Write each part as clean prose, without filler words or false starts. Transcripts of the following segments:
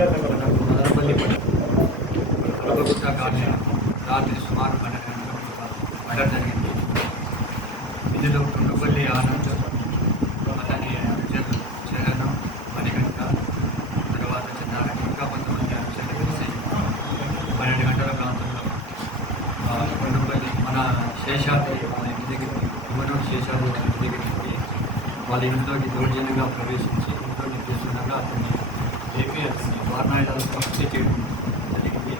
Madanapalle కలవగుట్ట colony రాత్రి సుమారు 12 గంటలకు మర్డర్ జరిగింది. ఇందులో కుండుపల్లి ఆనంద్, అతని అనుచరులు చరణ్, మణికంఠ, తర్వాత చిన్నారెడ్డి ఇంకా కొంతమంది అనుచరులు కలిసి 12 గంటల ప్రాంతంలో కుండుపల్లి మన శేషాద్రి వాళ్ళ ఇంటి దగ్గరికి ఇవ్వనూరు శేషాద్రి వాళ్ళ ఇంటి దగ్గరికి వాళ్ళ ఇంట్లోకి దౌర్జన్యంగా ప్రవేశించి ఇంట్లోకి తీసుకున్నాక అతన్ని ఏపీ అతన్ని వారణాయిలో హత్య చేయడం జరిగింది.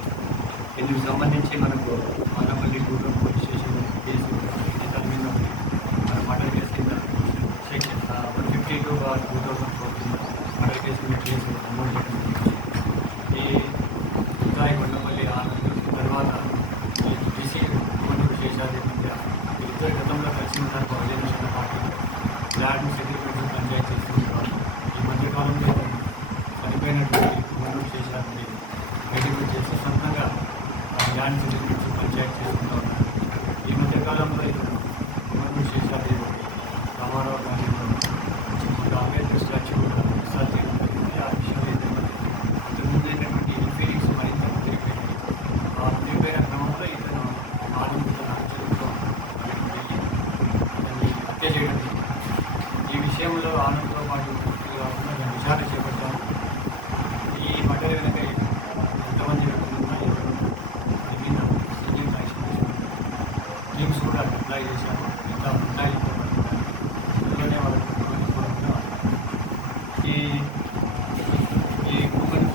ఇందుకు సంబంధించి మనకు Madanapalle Gudur police station case దాని మీద మన మర్డర్ కేసు కింద సెక్షన్ 152/2014 మర్డర్ కేసు మీద కేసు నమోదు చేయడం జరిగింది. ఈ ఉదాయి కొండపల్లి ఆనంద్ తర్వాత ఈ బీసీ ఇవ్వనూరు శేషాద్రి మధ్య ఇద్దరు గతంలో కలిసి ఉన్నారు. Bahujan Janata party land settlement పంచాయతీ చేస్తున్నారు. ఈ మధ్యకాలంలో చనిపోయినటువంటి ఇవ్వనూరు శేషాద్రి ఐడెంటిఫై చేసి సొంతంగా ల్యాండ్ సెటిల్మెంట్స్ పంచాయతీ చేసుకుంటూ ఉన్నారు. ఈ మధ్యకాలంలో ఇతను ఇవ్వనూరు శేషాద్రి రామారావు గారి అంబేద్కర్ స్టాచ్యూ కూడా విశాల్ చేయడం జరిగింది. ఆ విషయాలు ఏంటంటే అంతకుముందు అయినటువంటి ఇన్ఫీరియర్స్ మరింత ముదిరిపోయినాయి. ఆ ముదిరిపోయిన క్రమంలో ఇతను ఆనంద్ తన అనుచరులతో అక్కడికి వెళ్ళి అతన్ని హత్య చేయడం జరిగింది. ఈ విషయంలో ఆనంద్తో పాటు కాకుండా విచారణ చేపట్టాము. ఈ మర్డర్ వెనక ఎంతమంది వ్యక్తులున్నా ఎవరు అడిగిన సింగిల్ టీమ్స్ కూడా అప్లై చేశాము. ఇంకా ఉంటాయితో అందులోనే వాళ్ళకి ఈ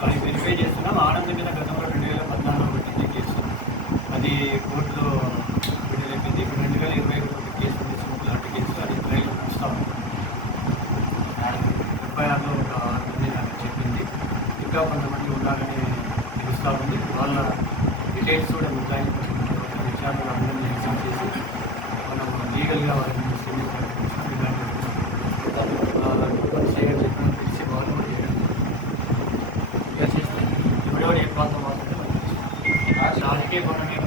అది వెరిఫై చేస్తున్నాం. ఆనంద్ మీద గతంలో 2014 పెట్టింది కేసు, అది కోర్టులో విడుదలైపోయింది. ఇప్పుడు 2021 కేసు లాంటి కేసు అది ట్రయల్ నడుస్తూ ఉంది. ఎఫ్ఐఆర్లో ఒక 6 మంది నాకు చెప్పింది. ఇంకా కొంతమంది ఉండాలని తెలుస్తూ ఉంది. వాళ్ళ డీటెయిల్స్ కూడా ఉంటాయి. విషయాలు అందరినీ ఎగ్జామ్ చేసి మనం లీగల్గా వాళ్ళని చేయడం చెప్పిన తెలిసి వాళ్ళు కూడా చేయడం ఇలా చేస్తే ఎవరెవరు ఏ ప్రాంతం వాడుతుంటే రాజకీయ కోణంగా